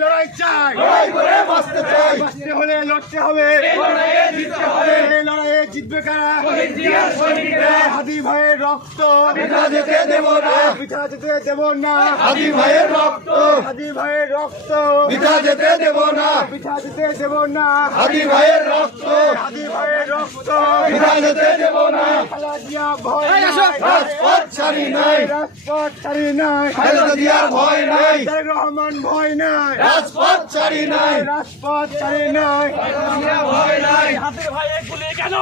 লড়াই চাই, বাঁচতে হলে লড়তে হবে, লড়াইয়ে জিতবে কারা? হাদি ভাইয়ের রক্ত পিতা যেতে দেব না, পিতা যেতে দেব না, হাদি ভাইয়ের রক্ত হাদি ভাইয়ের রক্ত পিতা যেতে দেব না, পিতা যেতে দেব না, হাদি ভাইয়ের রক্ত হাদি ভাইয়ের রক্ত পিতা যেতে দেব না। খালেদা জিয়া ভয় নাই, রাজপথ ছাড়ি নাই, রাজপথ ছাড়ি নাই, খালেদা জিয়ার ভয় নাই, তারেক রহমান ভয় নাই, রাজপথ ছাড়ি নাই, রাজপথ ছাড়ি নাই, ভয় নাই। হাদির ভাইয়ে গুলি কেন?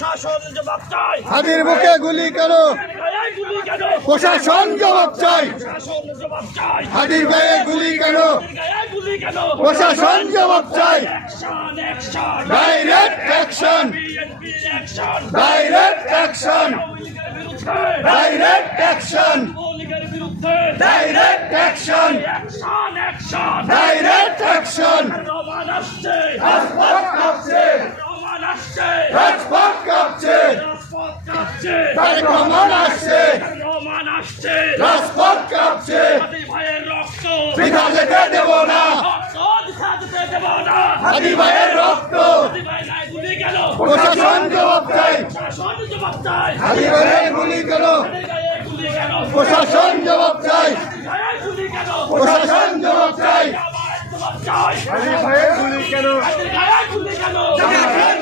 শাসন জবাব চাই। হাদির বুকে গুলি কেন? গায়ে গুলি কেন? প্রশাসন জবাব চাই। শাসন জবাব চাই। হাদির গায়ে গুলি কেন? গায়ে গুলি কেন? প্রশাসন জবাব চাই। Action action direct action, BNP action direct action, লীগের বিরুদ্ধে ডাইরেক্ট অ্যাকশন, লীগের বিরুদ্ধে direct action, action action direct action. রমান আসছে, রাজপথ কাঁপছে, রমান আসছে, রাজপথ কাঁপছে, রাজপথ কাঁপছে, তারেক রহমান আসছে, রমান আসছে, রাজপথ কাঁপছে। হাদি ভাইয়ের রক্ত পিতা যেতে দেব না, রক্ত দিশা দিতে দেব না। হাদি ভাইয়ের রক্ত হাদি ভাই নাই গুলি কেন? প্রশাসন জবাব চাই। শাসন জবাব চাই। হাদি ভাইয়ের গুলি কেন? হাদি গায়ে গুলি কেন? প্রশাসন জবাব চাই। গায়ে গুলি কেন? প্রশাসন জবাব চাই। আমার জবাব চাই। হাদি ভাইয়ের গুলি কেন? হাদি গায়ে গুলি কেন?